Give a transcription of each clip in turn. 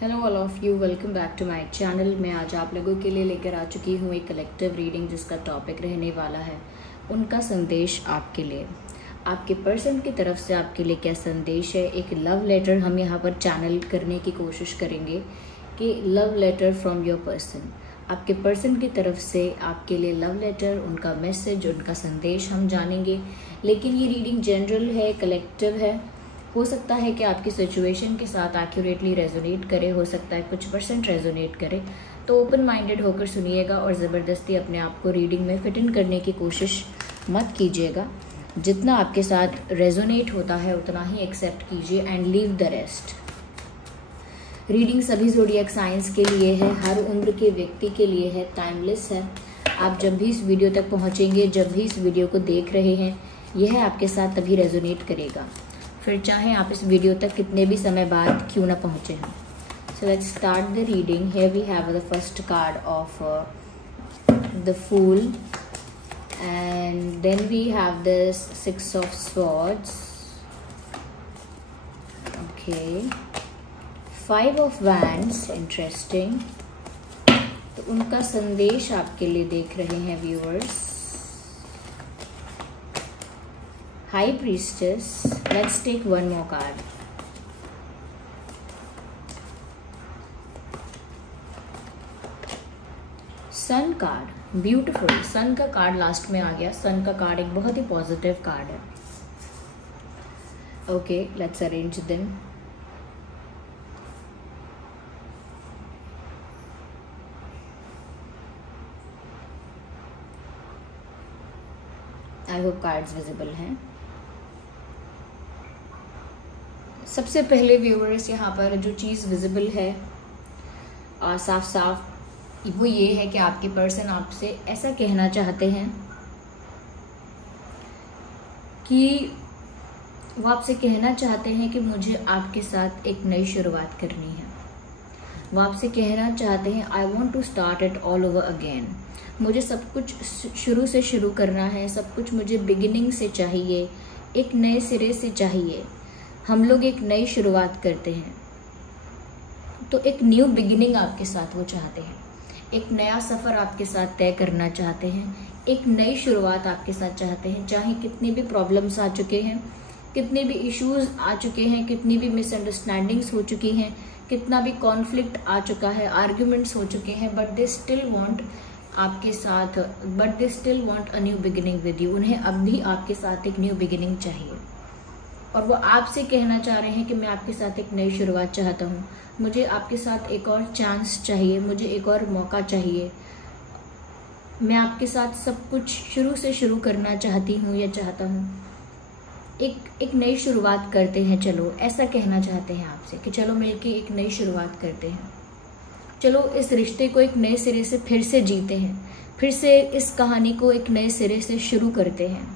Hello all of you, welcome back to my channel. मैं आज आप लोगों के लिए लेकर आ चुकी हूँ एक कलेक्टिव रीडिंग जिसका टॉपिक रहने वाला है उनका संदेश आपके लिए। आपके पर्सन की तरफ से आपके लिए क्या संदेश है। एक लव लेटर हम यहाँ पर चैनल करने की कोशिश करेंगे कि love letter from your person, आपके पर्सन की तरफ से आपके लिए लव लेटर, उनका मैसेज, उनका संदेश हम जानेंगे। लेकिन ये रीडिंग जनरल है, कलेक्टिव है। हो सकता है कि आपकी सिचुएशन के साथ एक्यूरेटली रेजोनेट करे, हो सकता है कुछ % रेजोनेट करे। तो ओपन माइंडेड होकर सुनिएगा और ज़बरदस्ती अपने आप को रीडिंग में फिट इन करने की कोशिश मत कीजिएगा। जितना आपके साथ रेजोनेट होता है उतना ही एक्सेप्ट कीजिए and leave the rest. Reading सभी ज़ोडिएक साइंस के लिए है, हर उम्र के व्यक्ति के लिए है, टाइमलेस है। आप जब भी इस वीडियो तक पहुँचेंगे, जब भी इस वीडियो को देख रहे हैं, यह आपके साथ तभी रेजोनेट करेगा, फिर चाहे आप इस वीडियो तक कितने भी समय बाद क्यों ना पहुँचे हैं। So let's start the reading. Here we have the first card of the fool and then we have the 6 of swords, okay, 5 of wands, interesting. तो उनका संदेश आपके लिए देख रहे हैं viewers. High Priestess. Let's take one more card. Sun card. Beautiful. Sun का card last में आ गया। Sun का कार्ड एक बहुत ही पॉजिटिव कार्ड है। Okay, let's arrange them. I hope cards visible हैं। सबसे पहले व्यूअर्स यहाँ पर जो चीज़ विजिबल है साफ साफ वो ये है कि आपके पर्सन आपसे ऐसा कहना चाहते हैं कि वो आपसे कहना चाहते हैं कि मुझे आपके साथ एक नई शुरुआत करनी है। वो आपसे कहना चाहते हैं I want to start it all over again. मुझे सब कुछ शुरू से शुरू करना है, सब कुछ मुझे बिगिनिंग से चाहिए, एक नए सिरे से चाहिए। हम लोग एक नई शुरुआत करते हैं, तो एक न्यू बिगिनिंग आपके साथ वो चाहते हैं, एक नया सफ़र आपके साथ तय करना चाहते हैं, एक नई शुरुआत आपके साथ चाहते हैं। चाहे कितनी भी प्रॉब्लम्स आ चुके हैं, कितने भी इश्यूज आ चुके हैं, कितनी भी मिसअंडरस्टैंडिंग्स हो चुकी हैं, कितना भी कॉन्फ्लिक्ट आ चुका है, आर्ग्यूमेंट्स हो चुके हैं, बट दे स्टिल वांट आपके साथ, but they still want a new beginning with you. उन्हें अब भी आपके साथ एक न्यू बिगिनिंग चाहिए और वो आपसे कहना चाह रहे हैं कि मैं आपके साथ एक नई शुरुआत चाहता हूँ, मुझे आपके साथ एक और चांस चाहिए, मुझे एक और मौका चाहिए। मैं आपके साथ सब कुछ शुरू से शुरू करना चाहती हूँ या चाहता हूँ। एक नई शुरुआत करते हैं, चलो, ऐसा कहना चाहते हैं आपसे कि चलो मिलके एक नई शुरुआत करते हैं, चलो इस रिश्ते को एक नए सिरे से फिर से जीते हैं, फिर से इस कहानी को एक नए सिरे से शुरू करते हैं।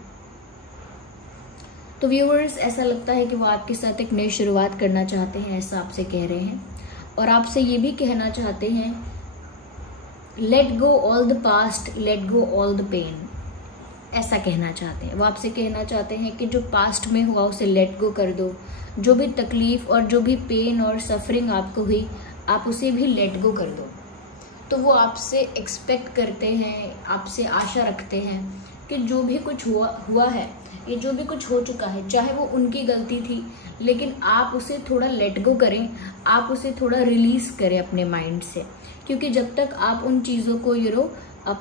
तो व्यूअर्स, ऐसा लगता है कि वो आपके साथ एक नई शुरुआत करना चाहते हैं, ऐसा आपसे कह रहे हैं। और आपसे ये भी कहना चाहते हैं let go all the past, let go all the pain, ऐसा कहना चाहते हैं। वो आपसे कहना चाहते हैं कि जो पास्ट में हुआ उसे लेट गो कर दो, जो भी तकलीफ और जो भी पेन और सफरिंग आपको हुई आप उसे भी लेट गो कर दो। तो वो आपसे एक्सपेक्ट करते हैं, आपसे आशा रखते हैं कि जो भी कुछ हुआ है, ये जो भी कुछ हो चुका है, चाहे वो उनकी गलती थी, लेकिन आप उसे थोड़ा लेट गो करें, आप उसे थोड़ा रिलीज करें अपने माइंड से। क्योंकि जब तक आप उन चीज़ों को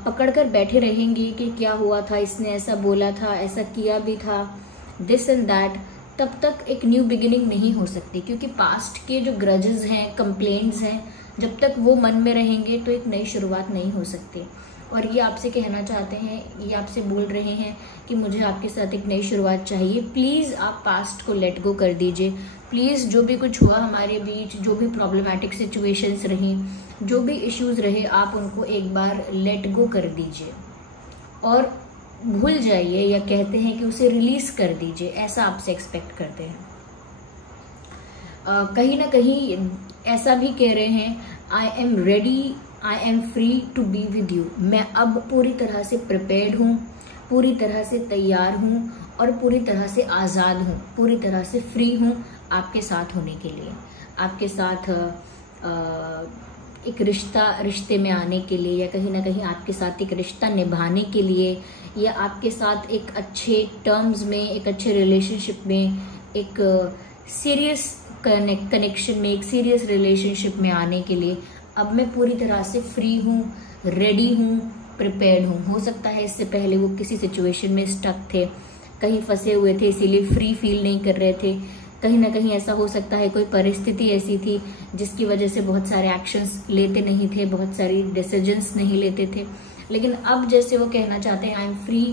पकड़ कर बैठे रहेंगे कि क्या हुआ था, इसने ऐसा बोला था, ऐसा किया भी था, दिस एंड दैट, तब तक एक न्यू बिगिनिंग नहीं हो सकती। क्योंकि पास्ट के जो ग्रजेस हैं, कंप्लेंट्स हैं, जब तक वो मन में रहेंगे तो एक नई शुरुआत नहीं हो सकती। और ये आपसे कहना चाहते हैं, ये आपसे बोल रहे हैं कि मुझे आपके साथ एक नई शुरुआत चाहिए। प्लीज़ आप पास्ट को लेट गो कर दीजिए। प्लीज़ जो भी कुछ हुआ हमारे बीच, जो भी प्रॉब्लमैटिक सिचुएशंस रही, जो भी इश्यूज रहे, आप उनको एक बार लेट गो कर दीजिए और भूल जाइए, या कहते हैं कि उसे रिलीज कर दीजिए, ऐसा आपसे एक्सपेक्ट करते हैं। कहीं ना कहीं ऐसा भी कह रहे हैं I am ready, I am free to be with you. मैं अब पूरी तरह से प्रिपेयर्ड हूँ, पूरी तरह से तैयार हूँ और पूरी तरह से आज़ाद हूँ, पूरी तरह से फ्री हूँ आपके साथ होने के लिए, आपके साथ एक रिश्ते में आने के लिए, या कहीं ना कहीं आपके साथ एक रिश्ता निभाने के लिए, या आपके साथ एक अच्छे टर्म्स में, एक अच्छे रिलेशनशिप में, एक सीरियस कनेक्शन में, एक सीरियस रिलेशनशिप में आने के लिए अब मैं पूरी तरह से फ्री हूँ, रेडी हूँ, प्रिपेयर्ड हूँ। हो सकता है इससे पहले वो किसी सिचुएशन में स्टक थे, कहीं फंसे हुए थे, इसीलिए फ्री फील नहीं कर रहे थे। कहीं ना कहीं ऐसा हो सकता है कोई परिस्थिति ऐसी थी जिसकी वजह से बहुत सारे एक्शंस लेते नहीं थे, बहुत सारी डिसीजंस नहीं लेते थे। लेकिन अब जैसे वो कहना चाहते हैं, I am free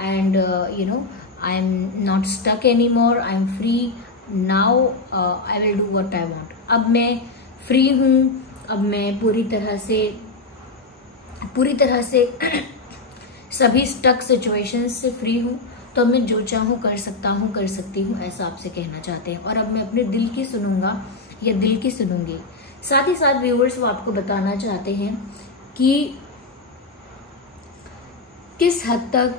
and I am not stuck any more, I am free now, I will do what I want. अब मैं फ्री हूँ, अब मैं पूरी तरह से सभी स्टक सिचुएशंस से फ्री हूँ, तो मैं जो चाहूँ कर सकता हूँ, कर सकती हूँ, ऐसा आपसे कहना चाहते हैं। और अब मैं अपने दिल की सुनूंगा या दिल की सुनूंगी। साथ ही साथ व्यूअर्स वो आपको बताना चाहते हैं कि किस हद तक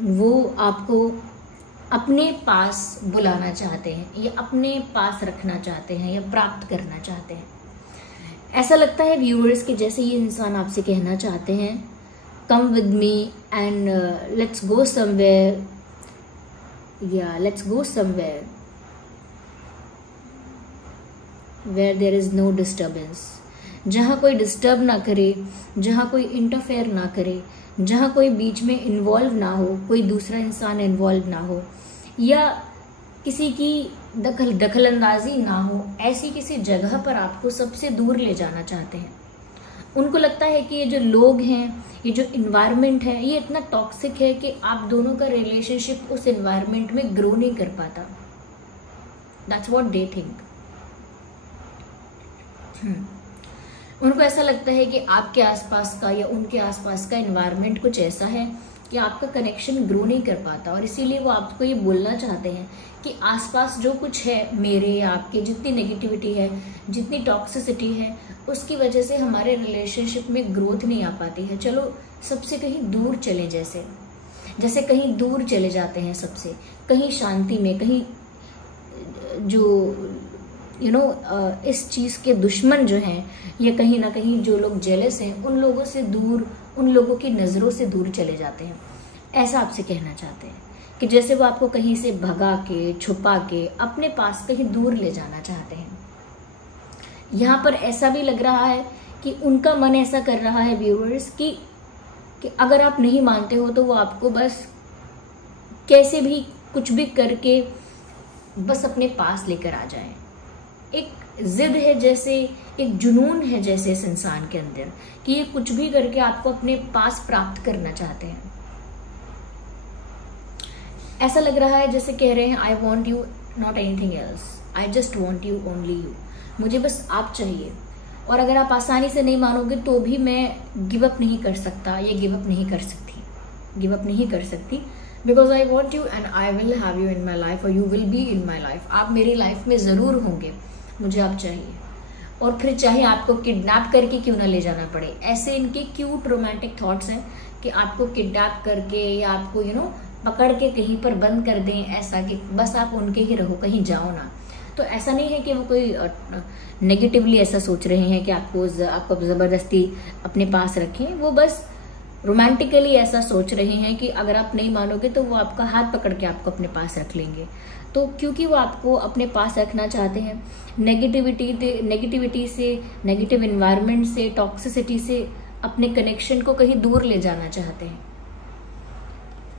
वो आपको अपने पास बुलाना चाहते हैं, या अपने पास रखना चाहते हैं, या प्राप्त करना चाहते हैं। ऐसा लगता है व्यूअर्स कि जैसे ये इंसान आपसे कहना चाहते हैं, come with me and let's go somewhere, या let's go somewhere where there is no disturbance, जहाँ कोई डिस्टर्ब ना करे, जहाँ कोई इंटरफेयर ना करे, जहाँ कोई बीच में इन्वॉल्व ना हो, कोई दूसरा इंसान इन्वॉल्व ना हो, या किसी की दखलंदाजी ना हो, ऐसी किसी जगह पर आपको सबसे दूर ले जाना चाहते हैं। उनको लगता है कि ये जो लोग हैं, ये जो इन्वायरमेंट है, ये इतना टॉक्सिक है कि आप दोनों का रिलेशनशिप उस इन्वायरमेंट में ग्रो नहीं कर पाता। That's what they think. उनको ऐसा लगता है कि आपके आसपास का या उनके आसपास का इन्वायरमेंट कुछ ऐसा है कि आपका कनेक्शन ग्रो नहीं कर पाता, और इसीलिए वो आपको ये बोलना चाहते हैं कि आसपास जो कुछ है मेरे या आपके, जितनी नेगेटिविटी है, जितनी टॉक्सिसिटी है, उसकी वजह से हमारे रिलेशनशिप में ग्रोथ नहीं आ पाती है। चलो सबसे कहीं दूर चले, जैसे कहीं दूर चले जाते हैं सबसे, कहीं शांति में, कहीं जो इस चीज़ के दुश्मन जो हैं, या कहीं ना कहीं जो लोग जेलस हैं, उन लोगों से दूर, उन लोगों की नज़रों से दूर चले जाते हैं। ऐसा आपसे कहना चाहते हैं कि जैसे वो आपको कहीं से भगा के, छुपा के अपने पास कहीं दूर ले जाना चाहते हैं। यहाँ पर ऐसा भी लग रहा है कि उनका मन ऐसा कर रहा है व्यूअर्स कि अगर आप नहीं मानते हो तो वो आपको बस कैसे भी कुछ भी करके बस अपने पास लेकर आ जाए। एक जिद है, जैसे एक जुनून है जैसे इस इंसान के अंदर, कि ये कुछ भी करके आपको अपने पास प्राप्त करना चाहते हैं। ऐसा लग रहा है जैसे कह रहे हैं, I want you not anything else, I just want you, only you. मुझे बस आप चाहिए, और अगर आप आसानी से नहीं मानोगे तो भी मैं गिव अप नहीं कर सकता, या गिव अप नहीं कर सकती, because I want you and I will have you in my life, और you will be in my life. आप मेरी लाइफ में ज़रूर होंगे, मुझे आप चाहिए, और फिर चाहे आपको किडनैप करके क्यों ना ले जाना पड़े। ऐसे इनके क्यूट रोमांटिक थॉट्स हैं कि आपको किडनैप करके, या आपको पकड़ के कहीं पर बंद कर दें, ऐसा कि बस आप उनके ही रहो, कहीं जाओ ना। तो ऐसा नहीं है कि वो कोई नेगेटिवली ऐसा सोच रहे हैं कि आपको ज़बरदस्ती अपने पास रखें। वो बस रोमांटिकली ऐसा सोच रहे हैं कि अगर आप नहीं मानोगे तो वो आपका हाथ पकड़ के आपको अपने पास रख लेंगे। तो क्योंकि वो आपको अपने पास रखना चाहते हैं, नेगेटिविटी से, नेगेटिव इन्वायरमेंट से, टॉक्सिसिटी से अपने कनेक्शन को कहीं दूर ले जाना चाहते हैं।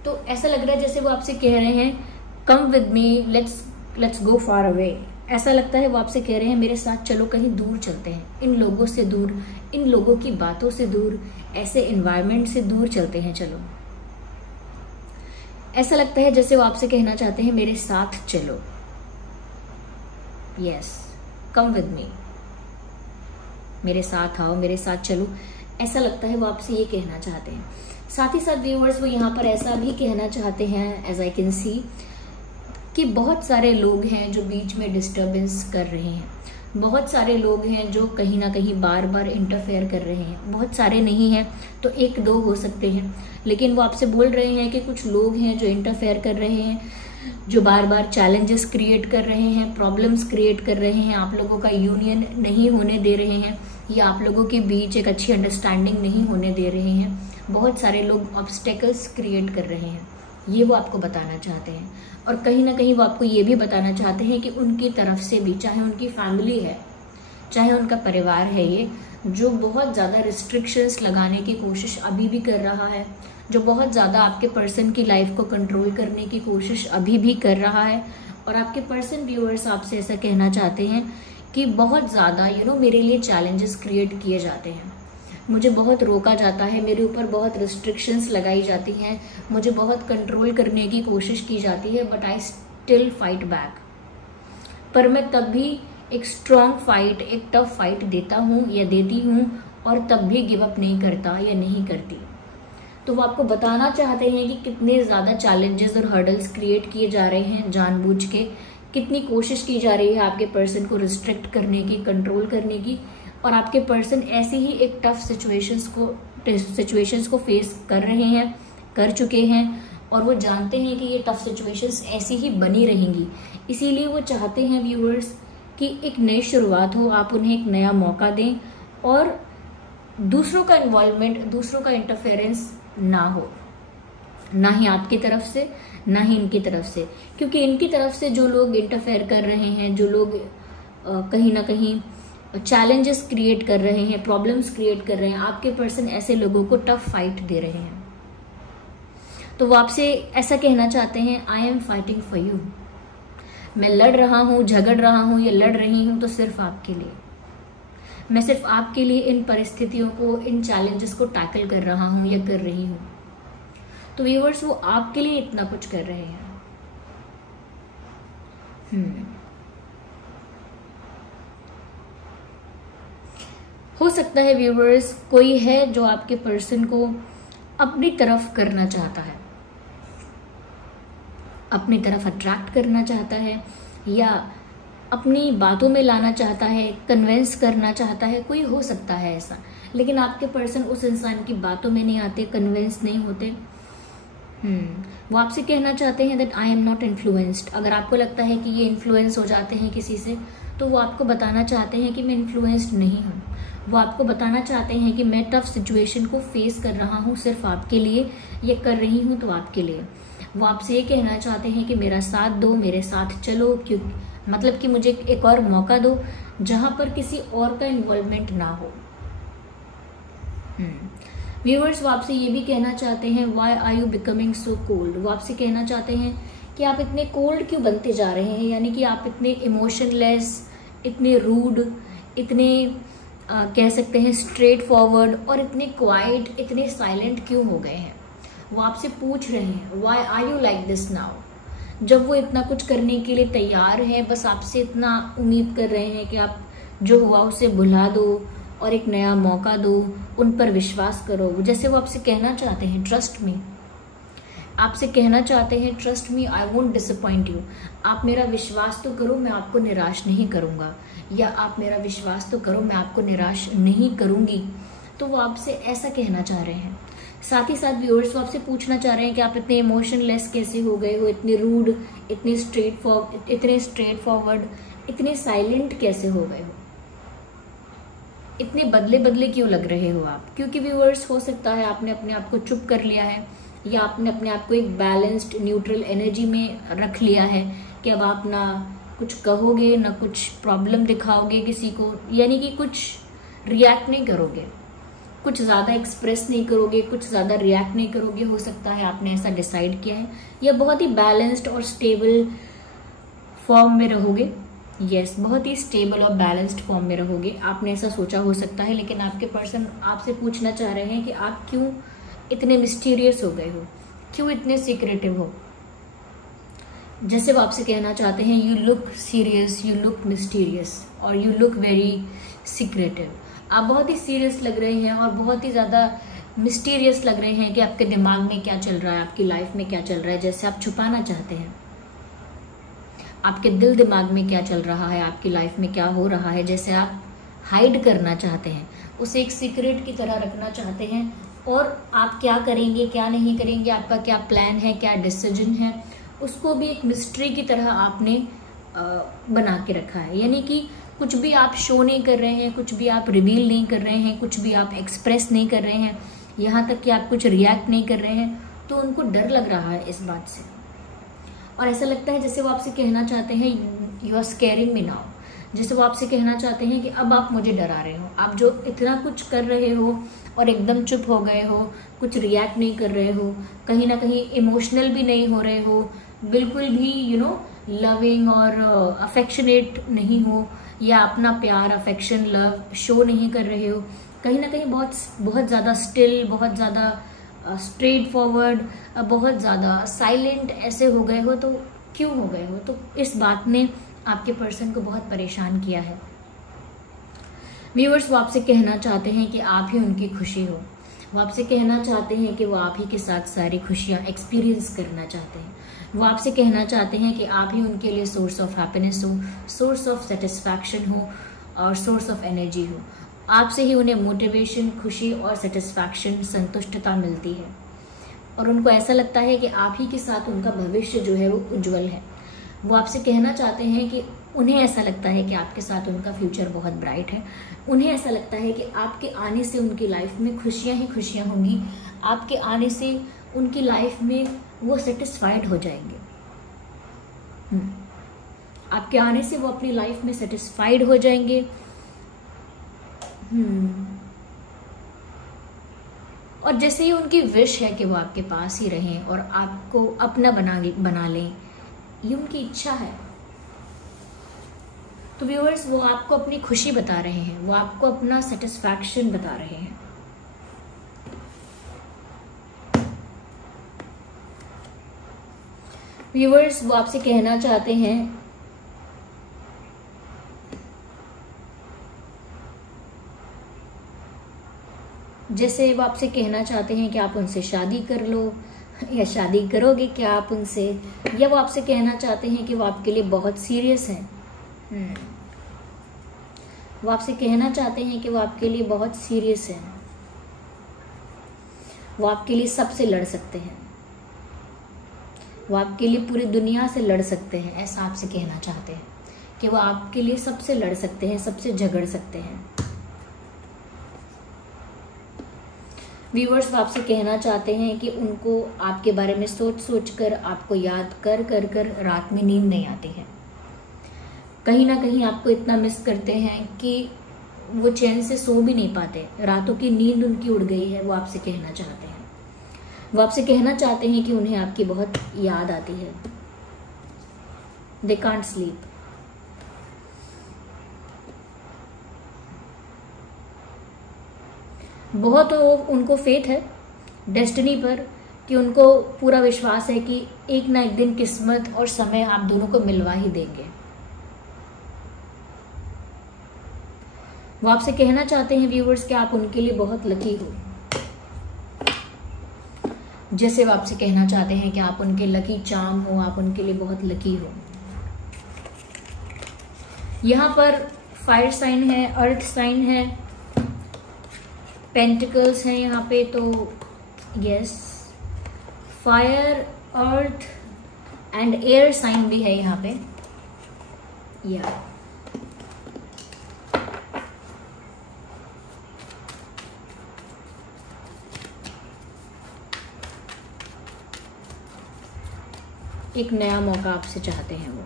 तो ऐसा लग रहा है जैसे वो आपसे कह रहे हैं, come with me, let's go far away. ऐसा लगता है वो आपसे कह रहे हैं, मेरे साथ चलो, कहीं दूर चलते हैं, इन लोगों से दूर, इन लोगों की बातों से दूर, ऐसे एनवायरनमेंट से दूर चलते हैं, चलो। ऐसा लगता है जैसे वो आपसे कहना चाहते हैं, मेरे साथ चलो, यस, कम विद मी, मेरे साथ आओ, मेरे साथ चलो। ऐसा लगता है वो आपसे ये कहना चाहते हैं। साथ ही साथ व्यूअर्स वो यहाँ पर ऐसा भी कहना चाहते हैं, एज आई कैन सी, कि बहुत सारे लोग हैं जो बीच में डिस्टरबेंस कर रहे हैं, बहुत सारे लोग हैं जो कहीं ना कहीं बार बार इंटरफेयर कर रहे हैं। बहुत सारे नहीं हैं तो एक दो हो सकते हैं, लेकिन वो आपसे बोल रहे हैं कि कुछ लोग हैं जो इंटरफेयर कर रहे हैं, जो बार बार चैलेंजेस क्रिएट कर रहे हैं, प्रॉब्लम्स क्रिएट कर रहे हैं, आप लोगों का यूनियन नहीं होने दे रहे हैं, या आप लोगों के बीच एक अच्छी अंडरस्टैंडिंग नहीं होने दे रहे हैं। बहुत सारे लोग ऑब्स्टेकल्स क्रिएट कर रहे हैं, ये वो आपको बताना चाहते हैं। और कहीं ना कहीं वो आपको ये भी बताना चाहते हैं कि उनकी तरफ से भी, चाहे उनकी फैमिली है, चाहे उनका परिवार है, ये जो बहुत ज़्यादा रिस्ट्रिक्शंस लगाने की कोशिश अभी भी कर रहा है, जो बहुत ज़्यादा आपके पर्सन की लाइफ को कंट्रोल करने की कोशिश अभी भी कर रहा है। और आपके पर्सन व्यूअर्स आपसे ऐसा कहना चाहते हैं कि बहुत ज़्यादा मेरे लिए चैलेंजेस क्रिएट किए जाते हैं, मुझे बहुत रोका जाता है, मेरे ऊपर बहुत रिस्ट्रिक्शंस लगाई जाती हैं, मुझे बहुत कंट्रोल करने की कोशिश की जाती है, but I still fight back. पर मैं तब भी एक स्ट्रॉन्ग फाइट, एक टफ फाइट देता हूँ या देती हूँ, और तब भी गिव अप नहीं करता या नहीं करती। तो वो आपको बताना चाहते हैं कि कितने ज़्यादा चैलेंजेस और हर्डल्स क्रिएट किए जा रहे हैं जानबूझ के, कितनी कोशिश की जा रही है आपके पर्सन को रिस्ट्रिक्ट करने की, कंट्रोल करने की। और आपके पर्सन ऐसी ही एक टफ सिचुएशंस को फेस कर रहे हैं, कर चुके हैं, और वो जानते हैं कि ये टफ सिचुएशंस ऐसी ही बनी रहेंगी। इसीलिए वो चाहते हैं व्यूअर्स कि एक नई शुरुआत हो, आप उन्हें एक नया मौका दें, और दूसरों का इन्वॉल्वमेंट, दूसरों का इंटरफेरेंस ना हो, ना ही आपकी तरफ से, ना ही इनकी तरफ से। क्योंकि इनकी तरफ से जो लोग इंटरफेयर कर रहे हैं, जो लोग कहीं ना कहीं चैलेंजेस क्रिएट कर रहे हैं, प्रॉब्लम्स क्रिएट कर रहे हैं, आपके पर्सन ऐसे लोगों को टफ फाइट दे रहे हैं। तो वो आपसे ऐसा कहना चाहते हैं, I am fighting for you. मैं लड़ रहा हूँ, झगड़ रहा हूँ या लड़ रही हूँ तो सिर्फ आपके लिए। मैं सिर्फ आपके लिए इन परिस्थितियों को, इन चैलेंजेस को टैकल कर रहा हूँ या कर रही हूँ। तो व्यूअर्स वो आपके लिए इतना कुछ कर रहे हैं। हो सकता है व्यूअर्स कोई है जो आपके पर्सन को अपनी तरफ करना चाहता है, अपनी तरफ अट्रैक्ट करना चाहता है, या अपनी बातों में लाना चाहता है, कन्विंस करना चाहता है। कोई हो सकता है ऐसा, लेकिन आपके पर्सन उस इंसान की बातों में नहीं आते, कन्विंस नहीं होते। वो आपसे कहना चाहते हैं that I am not influenced. अगर आपको लगता है कि ये इन्फ्लुएंस हो जाते हैं किसी से, तो वो आपको बताना चाहते हैं कि मैं इन्फ्लुएंस्ड नहीं हूँ। वो आपको बताना चाहते हैं कि मैं टफ सिचुएशन को फेस कर रहा हूँ सिर्फ आपके लिए, ये कर रही हूँ तो आपके लिए। वो आपसे ये कहना चाहते हैं कि मेरा साथ दो, मेरे साथ चलो, क्यों मतलब कि मुझे एक और मौका दो जहां पर किसी और का इन्वॉल्वमेंट ना हो। व्यूअर्स वो आपसे ये भी कहना चाहते हैं, why are you becoming so cold. वो आपसे कहना चाहते हैं कि आप इतने कोल्ड क्यों बनते जा रहे हैं, यानी कि आप इतने इमोशनलेस, इतने रूड, इतने कह सकते हैं स्ट्रेट फॉरवर्ड, और इतने क्वाइट, इतने साइलेंट क्यों हो गए हैं। वो आपसे पूछ रहे हैं, why are you like this now. जब वो इतना कुछ करने के लिए तैयार है, बस आपसे इतना उम्मीद कर रहे हैं कि आप जो हुआ उसे भुला दो और एक नया मौका दो, उन पर विश्वास करो। जैसे वो आपसे कहना चाहते हैं, ट्रस्ट मी। आपसे कहना चाहते हैं, trust me, I won't disappoint you. आप मेरा विश्वास तो करो, मैं आपको निराश नहीं करूंगा, या आप मेरा विश्वास तो करो, मैं आपको निराश नहीं करूंगी। तो वो आपसे ऐसा कहना चाह रहे हैं। साथ ही साथ व्यूअर्स वो आपसे पूछना चाह रहे हैं कि आप इतने इमोशनलेस कैसे हो गए हो, इतने रूड, इतने स्ट्रेट फॉरवर्ड, इतने साइलेंट कैसे हो गए हो, इतने बदले बदले क्यों लग रहे हो आप। क्योंकि व्यूअर्स हो सकता है आपने अपने आप को चुप कर लिया है, या आपने अपने आप को एक बैलेंस्ड न्यूट्रल एनर्जी में रख लिया है कि अब आप ना कुछ कहोगे, ना कुछ प्रॉब्लम दिखाओगे किसी को, यानी कि कुछ रिएक्ट नहीं करोगे, कुछ ज़्यादा एक्सप्रेस नहीं करोगे, कुछ ज़्यादा रिएक्ट नहीं करोगे। हो सकता है आपने ऐसा डिसाइड किया है, या बहुत ही बैलेंस्ड और स्टेबल फॉर्म में रहोगे। यस, बहुत ही स्टेबल और बैलेंस्ड फॉर्म में रहोगे, आपने ऐसा सोचा हो सकता है। लेकिन आपके पर्सन आपसे पूछना चाह रहे हैं कि आप क्यों इतने मिस्टीरियस हो गए हो, क्यों इतने सीक्रेटिव हो। जैसे वो आपसे कहना चाहते हैं, you look serious, you look mysterious, और यू लुक वेरी सीक्रेटिव। आप बहुत ही सीरियस लग रहे हैं और बहुत ही ज़्यादा मिस्टीरियस लग रहे हैं कि आपके दिमाग में क्या चल रहा है, आपकी लाइफ में क्या चल रहा है। जैसे आप छुपाना चाहते हैं, आपके दिल दिमाग में क्या चल रहा है, आपकी लाइफ में क्या हो रहा है, जैसे आप हाइड करना चाहते हैं, उसे एक सीक्रेट की तरह रखना चाहते हैं। और आप क्या करेंगे, क्या नहीं करेंगे, आपका क्या प्लान है, क्या डिसीजन है, उसको भी एक मिस्ट्री की तरह आपने बना के रखा है। यानी कि कुछ भी आप शो नहीं कर रहे हैं, कुछ भी आप रिवील नहीं कर रहे हैं, कुछ भी आप एक्सप्रेस नहीं कर रहे हैं, यहाँ तक कि आप कुछ रिएक्ट नहीं कर रहे हैं, तो उनको डर लग रहा है इस बात से। और ऐसा लगता है जैसे वो आपसे कहना चाहते हैं you are scaring me now, जैसे वो आपसे कहना चाहते हैं कि अब आप मुझे डरा रहे हो। आप जो इतना कुछ कर रहे हो और एकदम चुप हो गए हो, कुछ रिएक्ट नहीं कर रहे हो, कहीं ना कहीं इमोशनल भी नहीं हो रहे हो, बिल्कुल भी लविंग और अफेक्शनेट नहीं हो, या अपना प्यार, अफेक्शन, लव शो नहीं कर रहे हो, कहीं ना कहीं बहुत बहुत ज़्यादा स्टिल, बहुत ज़्यादा स्ट्रेट फॉरवर्ड, बहुत ज़्यादा साइलेंट ऐसे हो गए हो, तो क्यों हो गए हो? तो इस बात ने आपके पर्सन को बहुत परेशान किया है। व्यूअर्स, वो आपसे कहना चाहते हैं कि आप ही उनकी खुशी हो। वो आपसे कहना चाहते हैं कि वो आप ही के साथ सारी खुशियाँ एक्सपीरियंस करना चाहते हैं। वो आपसे कहना चाहते हैं कि आप ही उनके लिए सोर्स ऑफ हैप्पीनेस हो, सोर्स ऑफ सेटिस्फैक्शन हो और सोर्स ऑफ एनर्जी हो। आपसे ही उन्हें मोटिवेशन, खुशी और सेटिस्फैक्शन, संतुष्टता मिलती है। और उनको ऐसा लगता है कि आप ही के साथ उनका भविष्य जो है वो उज्जवल है। वो आपसे कहना चाहते हैं कि उन्हें ऐसा लगता है कि आपके साथ उनका फ्यूचर बहुत ब्राइट है। उन्हें ऐसा लगता है कि आपके आने से उनकी लाइफ में खुशियाँ ही खुशियाँ होंगी। आपके आने से उनकी लाइफ में वो सेटिस्फाइड हो जाएंगे। आपके आने से वो अपनी लाइफ में सेटिस्फाइड हो जाएंगे। और जैसे ही उनकी विश है कि वो आपके पास ही रहें और आपको अपना बना लें, ये उनकी इच्छा है। तो व्यूअर्स, वो आपको अपनी खुशी बता रहे हैं, वो आपको अपना सेटिस्फैक्शन बता रहे हैं। व्यूअर्स, वो आपसे कहना चाहते हैं जैसे वो आपसे कहना चाहते हैं कि आप उनसे शादी कर लो, या शादी करोगे क्या आप उनसे, या वो आपसे कहना चाहते हैं कि वो आपके लिए बहुत सीरियस हैं। वो आपसे कहना चाहते हैं कि वो आपके लिए बहुत सीरियस हैं। वो आपके लिए सबसे लड़ सकते हैं, वो आपके लिए पूरी दुनिया से लड़ सकते हैं। ऐसा आपसे कहना चाहते हैं कि वो आपके लिए सबसे लड़ सकते हैं, सबसे झगड़ सकते हैं। व्यूअर्स, वो आपसे कहना चाहते हैं कि उनको आपके बारे में सोच सोच कर, आपको याद कर कर कर रात में नींद नहीं आती है। कहीं ना कहीं आपको इतना मिस करते हैं कि वो चैन से सो भी नहीं पाते, रातों की नींद उनकी उड़ गई है। वो आपसे कहना चाहते हैं, वो आपसे कहना चाहते हैं कि उन्हें आपकी बहुत याद आती है। They can't sleep. बहुत उनको फेथ है डेस्टिनी पर, कि उनको पूरा विश्वास है कि एक ना एक दिन किस्मत और समय आप दोनों को मिलवा ही देंगे। वो आपसे कहना चाहते हैं व्यूअर्स कि आप उनके लिए बहुत लकी हो। जैसे वो आपसे कहना चाहते हैं कि आप उनके लकी चार्म हो, आप उनके लिए बहुत लकी हो। यहाँ पर फायर साइन है, अर्थ साइन है, पेंटिकल्स हैं यहाँ पे। तो yes, fire, earth and air sign भी है यहाँ पे। या एक नया मौका आपसे चाहते हैं वो।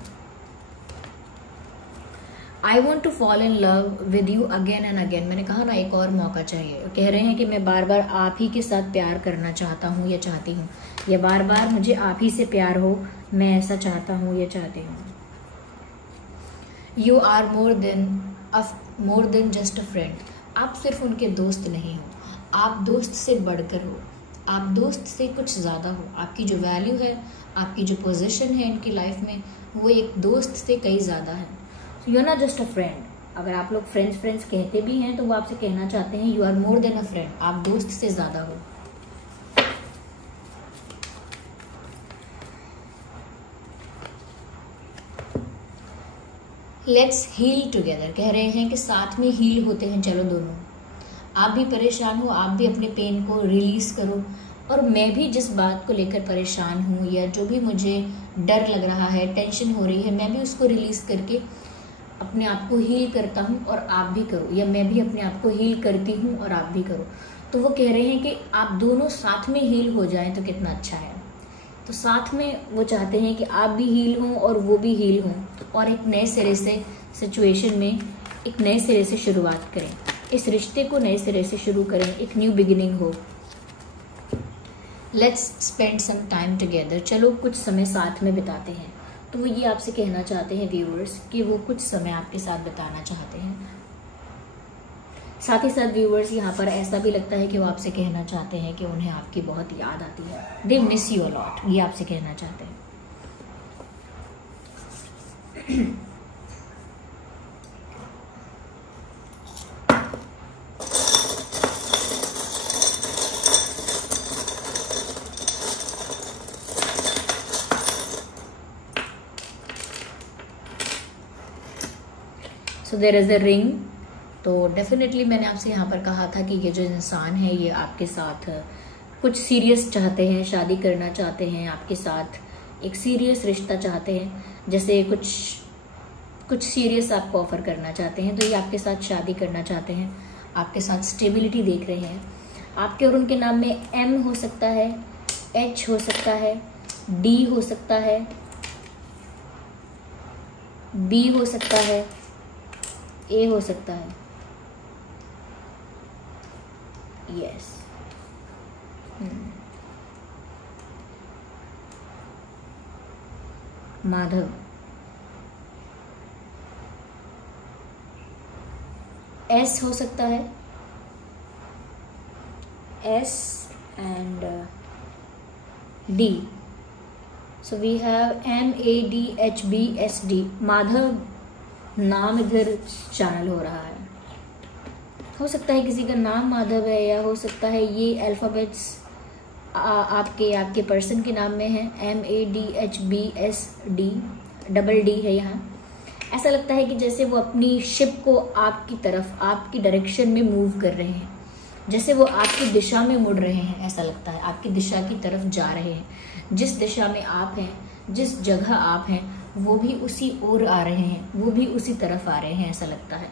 I want to fall in love with you again and again. मैंने कहा ना, एक और मौका चाहिए। कह रहे हैं कि मैं बार बार आप ही के साथ प्यार करना चाहता हूँ या चाहती हूँ, या बार बार मुझे आप ही से प्यार हो, मैं ऐसा चाहता हूँ या चाहती हूँ। You are more than just a friend. आप सिर्फ उनके दोस्त नहीं हो, आप दोस्त से बढ़कर हो, आप दोस्त से कुछ ज़्यादा हो। आपकी जो वैल्यू है, आपकी जो पोजीशन है इनकी लाइफ में, वो एक दोस्त से कई ज़्यादा है। You are not just a friend. अगर आप लोग फ्रेंड्स कहते भी हैं, तो वो आपसे कहना चाहते हैं you are more than a friend, आप दोस्त से ज़्यादा हो। Let's heal together. कह रहे हैं कि साथ में हील होते हैं, चलो दोनों। आप भी परेशान हो, आप भी अपने पेन को रिलीज करो, और मैं भी जिस बात को लेकर परेशान हूँ या जो भी मुझे डर लग रहा है, टेंशन हो रही है, मैं भी उसको रिलीज़ करके अपने आप को हील करता हूँ और आप भी करो, या मैं भी अपने आप को हील करती हूँ और आप भी करो। तो वो कह रहे हैं कि आप दोनों साथ में हील हो जाएं तो कितना अच्छा है। तो साथ में वो चाहते हैं कि आप भी हील हों और वो भी हील हों, और एक नए सिरे से सिचुएशन में एक नए सिरे से शुरुआत करें, इस रिश्ते को नए सिरे से शुरू करें, एक न्यू बिगिनिंग हो। Let's spend some time together, चलो कुछ समय साथ में बिताते हैं। तो वो ये आपसे कहना चाहते हैं व्यूअर्स कि वो कुछ समय आपके साथ बिताना चाहते हैं। साथ ही साथ व्यूअर्स यहाँ पर ऐसा भी लगता है कि वो आपसे कहना चाहते हैं कि उन्हें आपकी बहुत याद आती है, they miss you a lot, ये आपसे कहना चाहते हैं। So there is a ring. तो डेफिनेटली मैंने आपसे यहाँ पर कहा था कि ये जो इंसान है ये आपके साथ कुछ सीरियस चाहते हैं, शादी करना चाहते हैं, आपके साथ एक सीरियस रिश्ता चाहते हैं, जैसे कुछ सीरियस आपको ऑफर करना चाहते हैं। तो ये आपके साथ शादी करना चाहते हैं, आपके साथ स्टेबिलिटी देख रहे हैं। आपके और उनके नाम में M हो सकता है, H हो सकता है, D हो सकता है, B हो सकता है, A हो सकता है। यस, माधव, S हो सकता है, S and D. So we have MADHBSD, Madhav नाम इधर चैनल हो रहा है। हो सकता है किसी का नाम माधव है, या हो सकता है ये अल्फ़ाबेट्स आपके पर्सन के नाम में है, MADHBSD, डबल D है यहाँ। ऐसा लगता है कि जैसे वो अपनी शिप को आपकी तरफ, आपकी डायरेक्शन में मूव कर रहे हैं, जैसे वो आपकी दिशा में मुड़ रहे हैं। ऐसा लगता है आपकी दिशा की तरफ जा रहे हैं। जिस दिशा में आप हैं, जिस जगह आप हैं, वो भी उसी ओर आ रहे हैं, वो भी उसी तरफ आ रहे हैं, ऐसा लगता है।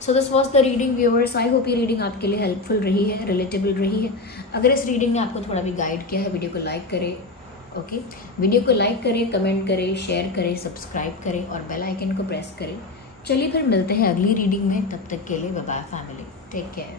So this was the reading viewers. I hope ये रीडिंग आपके लिए हेल्पफुल रही है, रिलेटेबल रही है। अगर इस रीडिंग ने आपको थोड़ा भी गाइड किया है, वीडियो को लाइक करें। ओके, वीडियो को लाइक करें, कमेंट करें, शेयर करें, सब्सक्राइब करें और बेल आइकन को प्रेस करें। चलिए फिर मिलते हैं अगली रीडिंग में, तब तक के लिए bye bye family, take care.